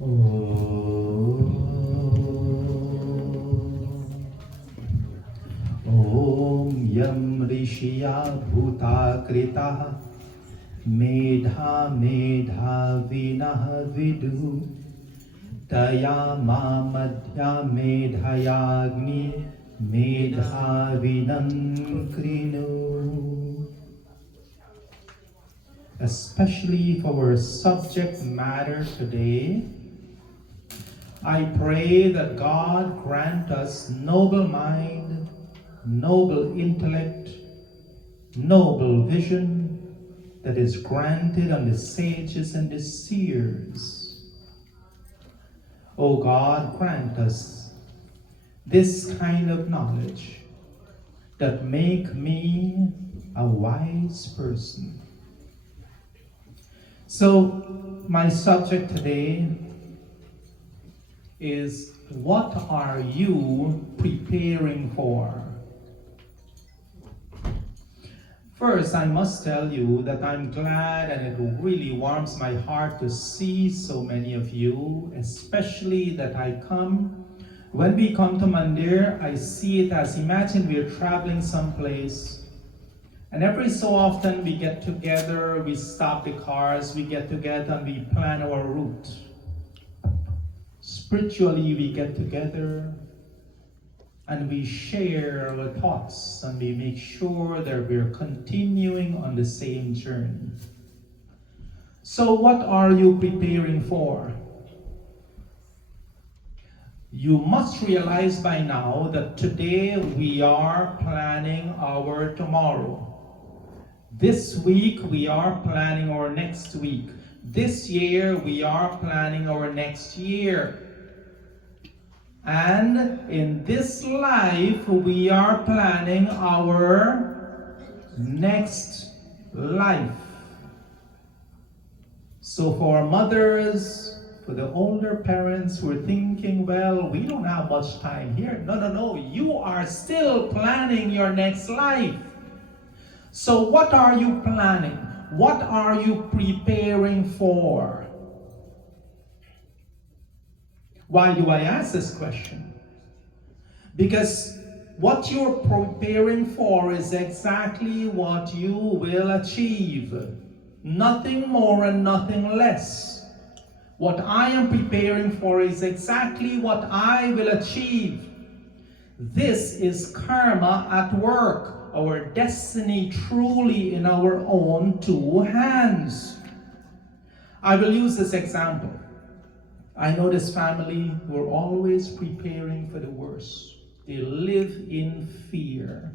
ॐ यं ऋषिया भूताकृताः मेधा मेधाविनः विदुः तया मामध्या मेधयाग्नि मेधाविनं कृणु. Especially for our subject matter today, I pray that God grant us noble mind, noble intellect, noble vision that is granted on the sages and the seers. O God, grant us this kind of knowledge that make me a wise person. So, my subject today is, what are you preparing for? First, I must tell you that I'm glad and it really warms my heart to see so many of you, especially that I come. When we come to Mandir, I see it as, imagine we're traveling someplace, and every so often we get together, we stop the cars, we get together and we plan our route. Spiritually, we get together and we share our thoughts and we make sure that we're continuing on the same journey. So what are you preparing for? You must realize by now that today we are planning our tomorrow. This week we are planning our next week. This year we are planning our next year. And in this life we are planning our next life. So for mothers, for the older parents who are thinking, well, we don't have much time here. No, you are still planning your next life. So what are you planning? What are you preparing for? Why do I ask this question? Because what you're preparing for is exactly what you will achieve. Nothing more and nothing less. What I am preparing for is exactly what I will achieve. This is karma at work. Our destiny truly in our own two hands. I will use this example. I know this family who are always preparing for the worst. They live in fear.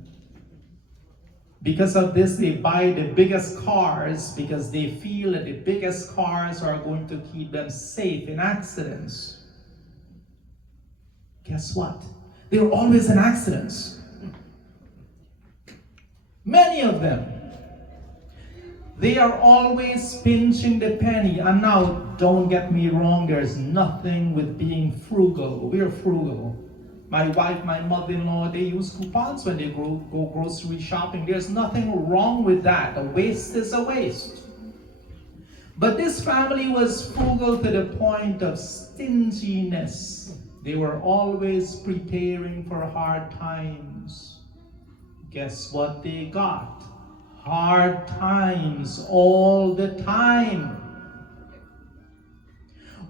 Because of this, they buy the biggest cars because they feel that the biggest cars are going to keep them safe in accidents. Guess what? They're always in accidents. Many of them. They are always pinching the penny. And now, don't get me wrong, there's nothing with being frugal. We're frugal. My wife, my mother-in-law, they use coupons when they go grocery shopping. There's nothing wrong with that. A waste is a waste. But this family was frugal to the point of stinginess. They were always preparing for hard times. Guess what they got? Hard times all the time.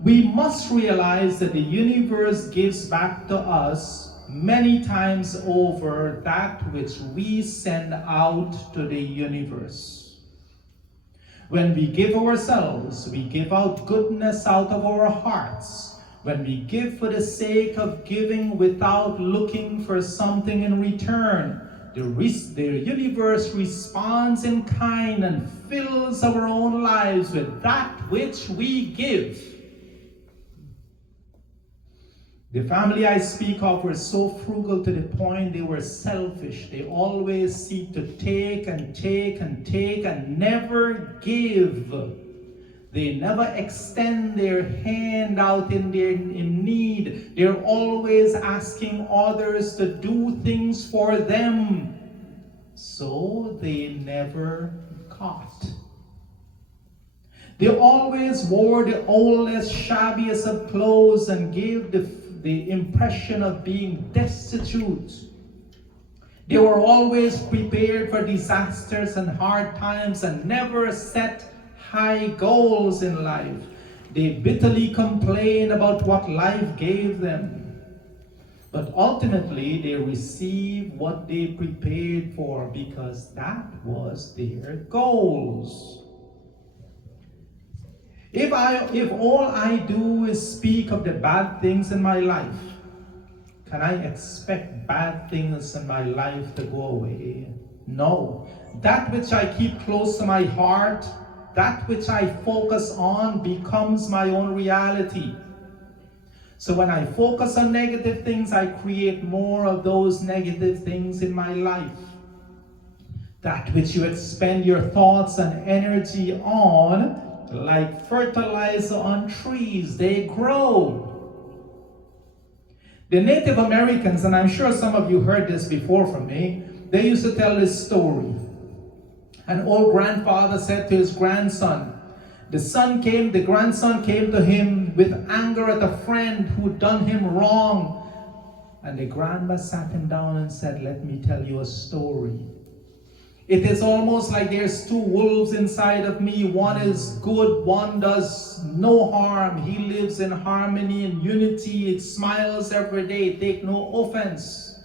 We must realize that the universe gives back to us many times over that which we send out to the universe. When we give ourselves, we give out goodness out of our hearts. When we give for the sake of giving without looking for something in return, the universe responds in kind and fills our own lives with that which we give. The family I speak of were so frugal to the point they were selfish. They always seek to take and take and take and never give. They never extend their hand out in need. They're always asking others to do things for them. So they never got. They always wore the oldest, shabbiest of clothes and gave the impression of being destitute. They were always prepared for disasters and hard times and never set high goals in life. They bitterly complained about what life gave them. But ultimately, they received what they prepared for because that was their goals. If all I do is speak of the bad things in my life, can I expect bad things in my life to go away? No. That which I keep close to my heart, that which I focus on becomes my own reality. So when I focus on negative things, I create more of those negative things in my life. That which you expend your thoughts and energy on, like fertilizer on trees, they grow. The Native Americans, and I'm sure some of you heard this before from me, they used to tell this story. An old grandfather said to his grandson, the grandson came to him with anger at a friend who'd done him wrong. And the grandma sat him down and said, let me tell you a story. It is almost like there's two wolves inside of me. One is good, one does no harm. He lives in harmony and unity. It smiles every day, take no offense.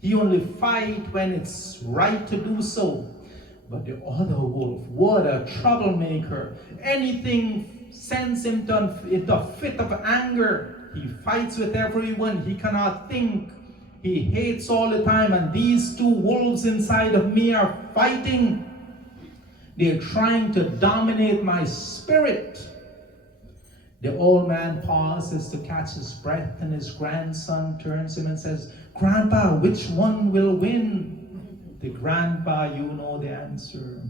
He only fights when it's right to do so. But the other wolf, what a troublemaker. Anything sends him into a fit of anger. He fights with everyone. He cannot think. He hates all the time. And these two wolves inside of me are fighting. They're trying to dominate my spirit. The old man pauses to catch his breath, and his grandson turns to him and says, Grandpa, which one will win? The grandpa, you know the answer.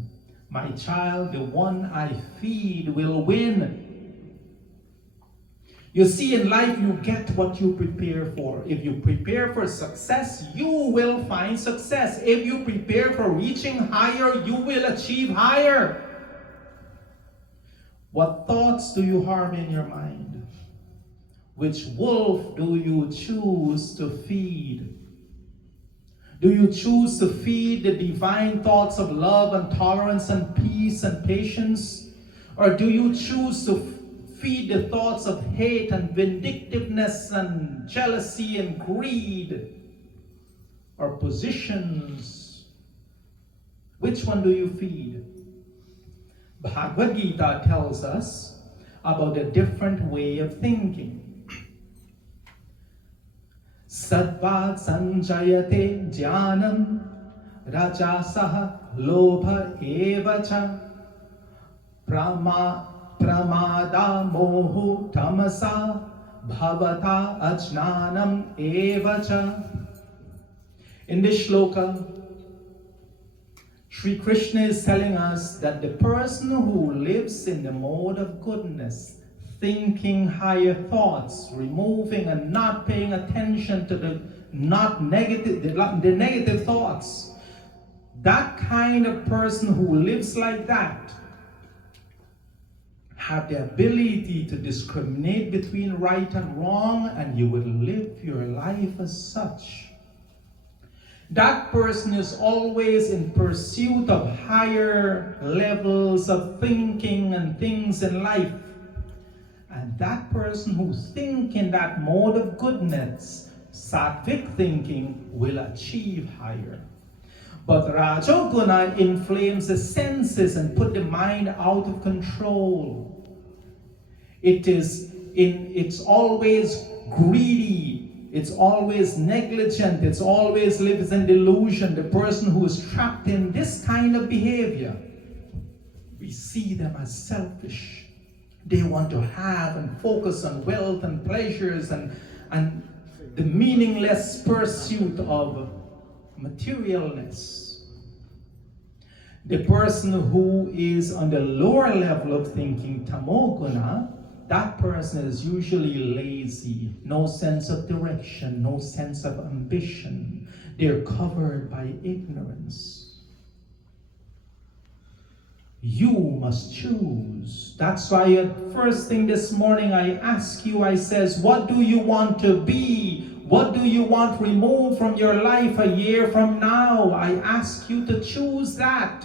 My child, the one I feed will win. You see, in life, you get what you prepare for. If you prepare for success, you will find success. If you prepare for reaching higher, you will achieve higher. What thoughts do you harbor in your mind? Which wolf do you choose to feed? Do you choose to feed the divine thoughts of love and tolerance and peace and patience? Or do you choose to feed the thoughts of hate and vindictiveness and jealousy and greed? Or positions? Which one do you feed? Bhagavad Gita tells us about a different way of thinking. Sattva sanjayate jnanam rajasaha lobha evacha pramada mohu tamasa bhavata ajnanam evacha. In this shloka, Sri Krishna is telling us that the person who lives in the mode of goodness, thinking higher thoughts, removing and not paying attention to the negative thoughts, that kind of person who lives like that have the ability to discriminate between right and wrong, and you will live your life as such. That person is always in pursuit of higher levels of thinking and things in life. And that person who thinks in that mode of goodness, sattvic thinking, will achieve higher. But Rajoguna inflames the senses and put the mind out of control. It's always greedy. It's always negligent. It's always lives in delusion. The person who is trapped in this kind of behavior, we see them as selfish. They want to have and focus on wealth and pleasures and the meaningless pursuit of materialness. The person who is on the lower level of thinking, tamoguna, that person is usually lazy, no sense of direction, no sense of ambition. They're covered by ignorance. You must choose. That's why first thing this morning I ask you, I says, what do you want to be? What do you want removed from your life a year from now? I ask you to choose that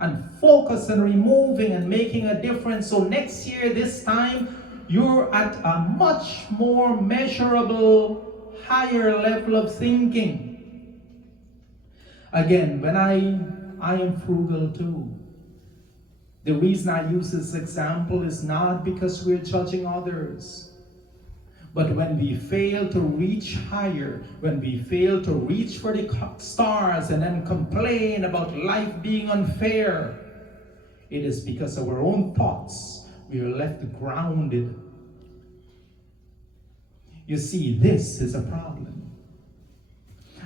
and focus on removing and making a difference. So next year, this time, you're at a much more measurable, higher level of thinking. Again, when I am frugal too. The reason I use this example is not because we're judging others. But when we fail to reach higher, when we fail to reach for the stars and then complain about life being unfair, it is because of our own thoughts we are left grounded. You see, this is a problem.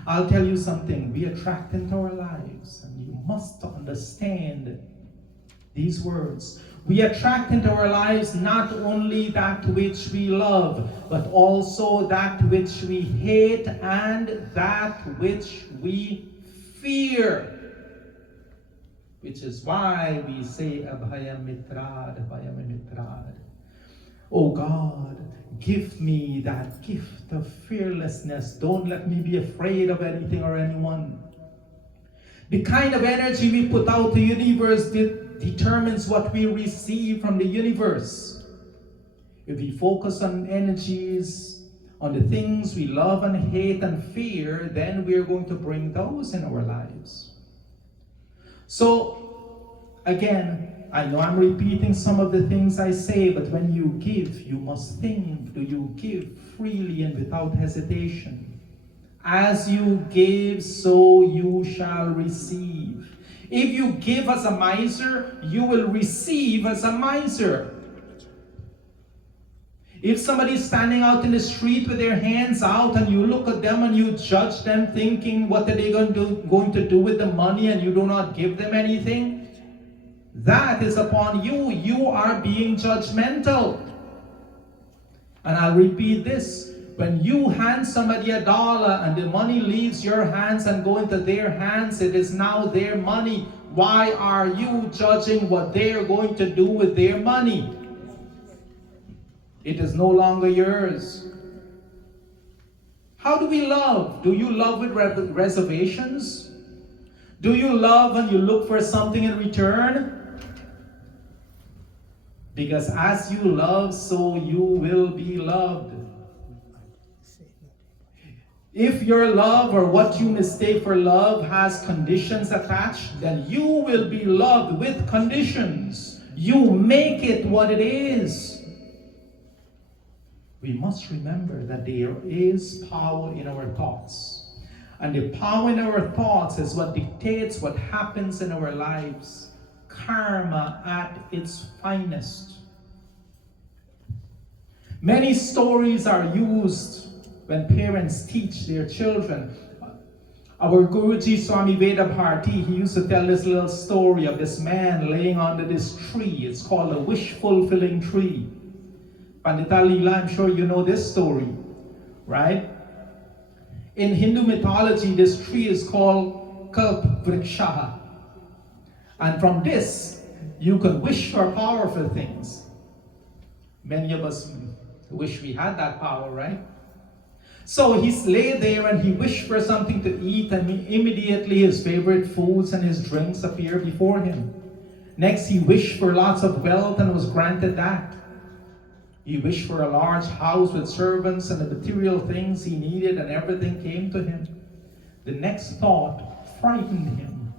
I'll tell you something, we attract into our lives, and you must understand these words. We attract into our lives not only that which we love, but also that which we hate and that which we fear. Which is why we say, Abhayam Mitrad, Abhayam Mitrad. Oh God, give me that gift of fearlessness. Don't let me be afraid of anything or anyone. The kind of energy we put out to the universe determines what we receive from the universe. If we focus on energies, on the things we love and hate and fear, then we're going to bring those in our lives. So, again, I know I'm repeating some of the things I say, but when you give, you must think, do you give freely and without hesitation? As you give, so you shall receive. If you give as a miser, you will receive as a miser. If somebody's standing out in the street with their hands out and you look at them and you judge them thinking what are they going to do with the money, and you do not give them anything, that is upon you. You are being judgmental. And I'll repeat this. When you hand somebody $1 and the money leaves your hands and go into their hands, it is now their money. Why are you judging what they are going to do with their money? It is no longer yours. How do we love? Do you love with reservations? Do you love and you look for something in return? Because as you love, so you will be loved. If your love or what you mistake for love has conditions attached, then you will be loved with conditions. You make it what it is. We must remember that there is power in our thoughts. And the power in our thoughts is what dictates what happens in our lives. Karma at its finest. Many stories are used when parents teach their children. Our Guruji Swami Veda Bharti, he used to tell this little story of this man laying under this tree. It's called a wish-fulfilling tree. Pandita Leela, I'm sure you know this story, right? In Hindu mythology, this tree is called Kalpavriksha. And from this, you can wish for powerful things. Many of us wish we had that power, right? So he lay there and he wished for something to eat, and immediately his favorite foods and his drinks appear before him. Next, he wished for lots of wealth and was granted that. He wished for a large house with servants and the material things he needed, and everything came to him. The next thought frightened him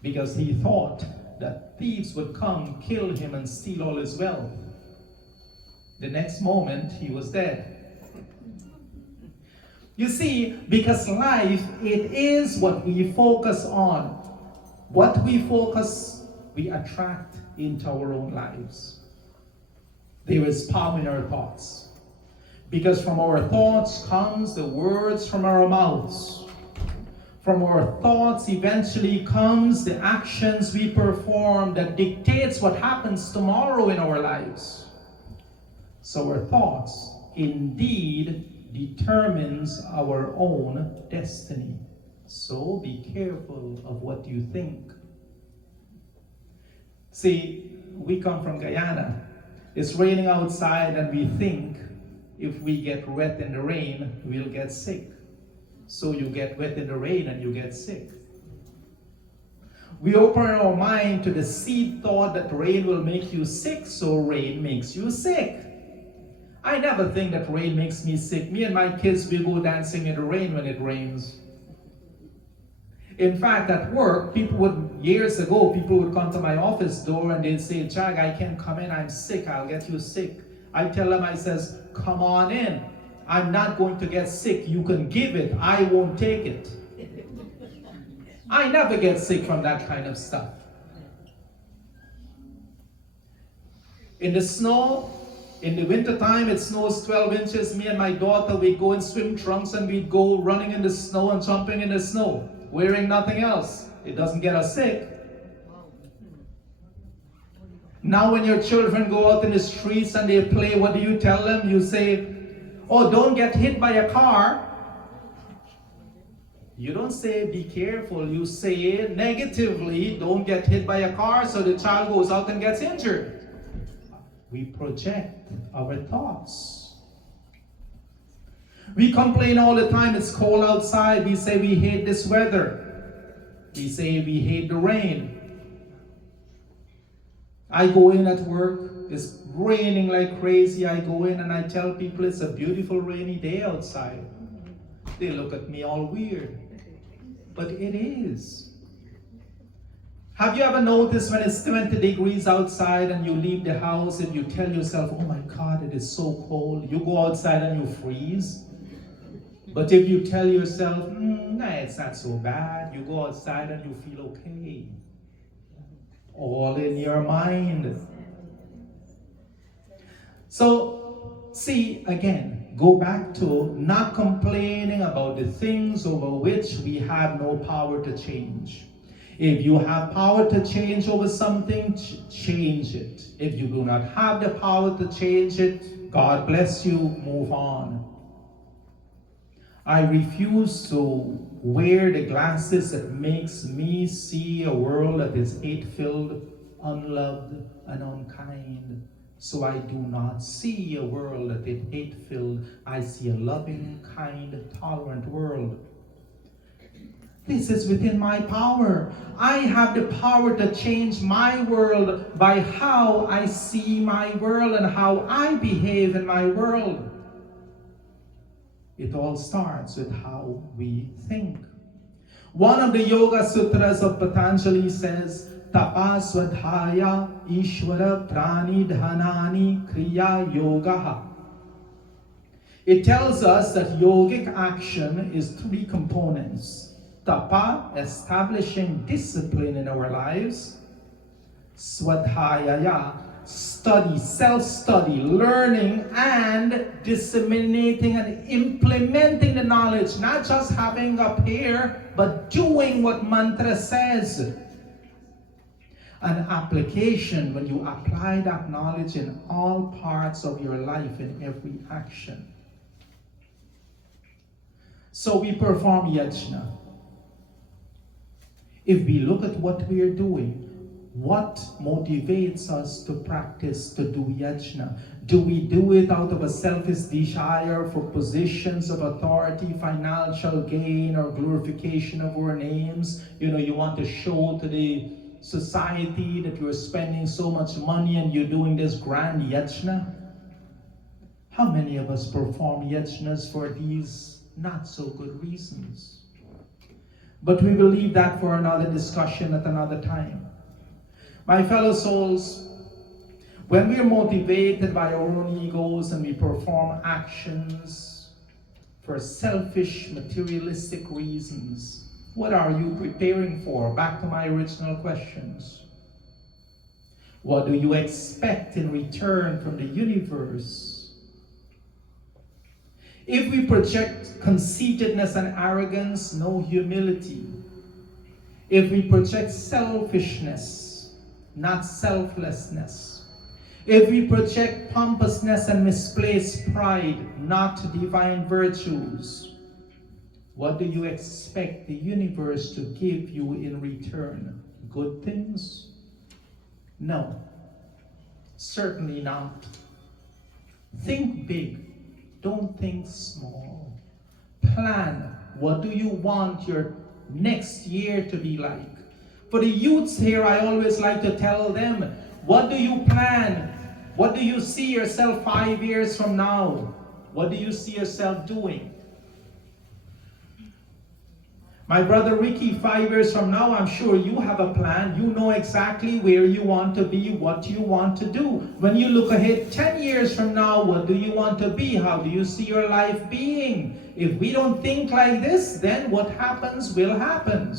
because he thought that thieves would come, kill him, and steal all his wealth. The next moment, he was dead. You see, because life, it is what we focus on. What we focus, we attract into our own lives. There is power in our thoughts. Because from our thoughts comes the words from our mouths. From our thoughts eventually comes the actions we perform that dictates what happens tomorrow in our lives. So our thoughts indeed determines our own destiny. So be careful of what you think. See, we come from Guyana. It's raining outside and we think if we get wet in the rain, we'll get sick. So you get wet in the rain and you get sick. We open our mind to the seed thought that rain will make you sick, so rain makes you sick. I never think that rain makes me sick. Me and my kids, we go dancing in the rain when it rains. In fact, at work, years ago, people would come to my office door and they'd say, Jag, I can't come in, I'm sick, I'll get you sick. I tell them, I says, come on in. I'm not going to get sick. You can give it, I won't take it. I never get sick from that kind of stuff. In the snow, in the winter time, it snows 12 inches. Me and my daughter, we'd go in swim trunks and we'd go running in the snow and jumping in the snow, wearing nothing else. It doesn't get us sick. Now when your children go out in the streets and they play, what do you tell them? You say, oh, don't get hit by a car. You don't say be careful, you say negatively, don't get hit by a car, so the child goes out and gets injured. We project our thoughts. We complain all the time, it's cold outside. We say we hate this weather. We say we hate the rain. I go in at work, it's raining like crazy. I go in and I tell people it's a beautiful rainy day outside. They look at me all weird. But it is. Have you ever noticed when it's 20 degrees outside and you leave the house and you tell yourself, oh my God, it is so cold. You go outside and you freeze. But if you tell yourself, nah, it's not so bad, you go outside and you feel okay. All in your mind. So, see, again, go back to not complaining about the things over which we have no power to change. If you have power to change over something, change it. If you do not have the power to change it, God bless you, move on. I refuse to wear the glasses that makes me see a world that is hate-filled, unloved, and unkind. So I do not see a world that is hate-filled. I see a loving, kind, tolerant world. This is within my power. I have the power to change my world by how I see my world and how I behave in my world. It all starts with how we think. One of the Yoga Sutras of Patanjali says, Tapaswadhaya Ishvara Prani Dhanani Kriya Yogaha. It tells us that yogic action is three components. Tapa, establishing discipline in our lives. Swadhyaya, study, self-study, learning and disseminating and implementing the knowledge, not just having up here, but doing what mantra says. An application, when you apply that knowledge in all parts of your life, in every action. So we perform yajna. If we look at what we are doing, what motivates us to practice, to do yajna? Do we do it out of a selfish desire for positions of authority, financial gain, or glorification of our names? You want to show to the society that you're spending so much money and you're doing this grand yajna? How many of us perform yajnas for these not so good reasons? But we will leave that for another discussion at another time. My fellow souls, when we are motivated by our own egos and we perform actions for selfish, materialistic reasons, what are you preparing for? Back to my original questions. What do you expect in return from the universe? If we project conceitedness and arrogance, no humility. If we project selfishness, not selflessness. If we project pompousness and misplaced pride, not divine virtues, what do you expect the universe to give you in return? Good things? No, certainly not. Think big, don't think small. Plan, what do you want your next year to be like? For the youths here, I always like to tell them, what do you plan? What do you see yourself 5 years from now? What do you see yourself doing? My brother Ricky, 5 years from now, I'm sure you have a plan. You know exactly where you want to be, what you want to do. When you look ahead 10 years from now, what do you want to be? How do you see your life being? If we don't think like this, then what happens will happen.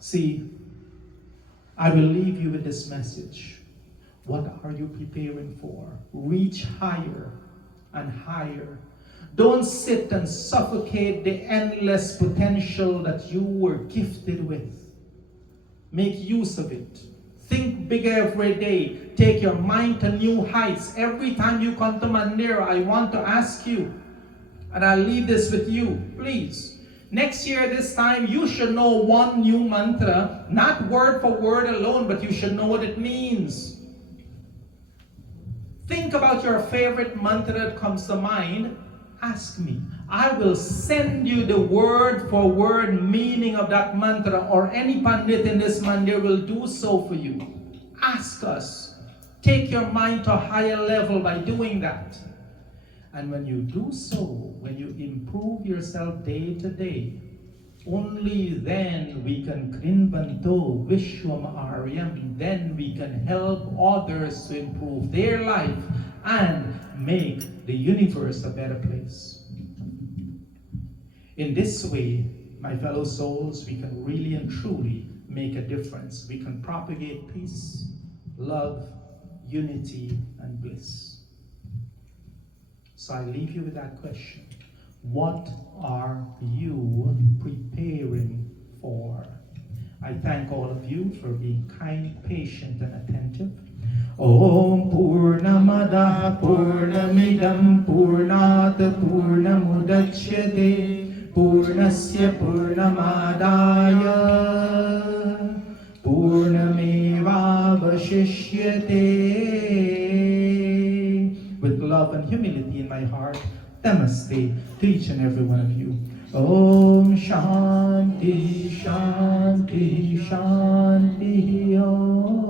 See, I will leave you with this message. What are you preparing for? Reach higher and higher. Don't sit and suffocate the endless potential that you were gifted with. Make use of it. Think bigger every day. Take your mind to new heights. Every time you come to Mandira, I want to ask you, and I'll leave this with you, please. Next year, this time, you should know one new mantra, not word for word alone, but you should know what it means. Think about your favorite mantra that comes to mind. Ask me. I will send you the word for word meaning of that mantra, or any pandit in this mandir will do so for you. Ask us. Take your mind to a higher level by doing that. And when you do so, when you improve yourself day to day, only then we can krinbanto vishwam aryam, then we can help others to improve their life and make the universe a better place. In this way, my fellow souls, we can really and truly make a difference. We can propagate peace, love, unity, and bliss. So I leave you with that question. What are you preparing for? I thank all of you for being kind, patient, and attentive. Om Purnamada Purnamidam Purnat Purnamudachyate Purnasya Purnamadaya Purnameva Vashishyate. With love and humility in my heart, Namaste to each and every one of you. Om Shanti Shanti Shanti Om.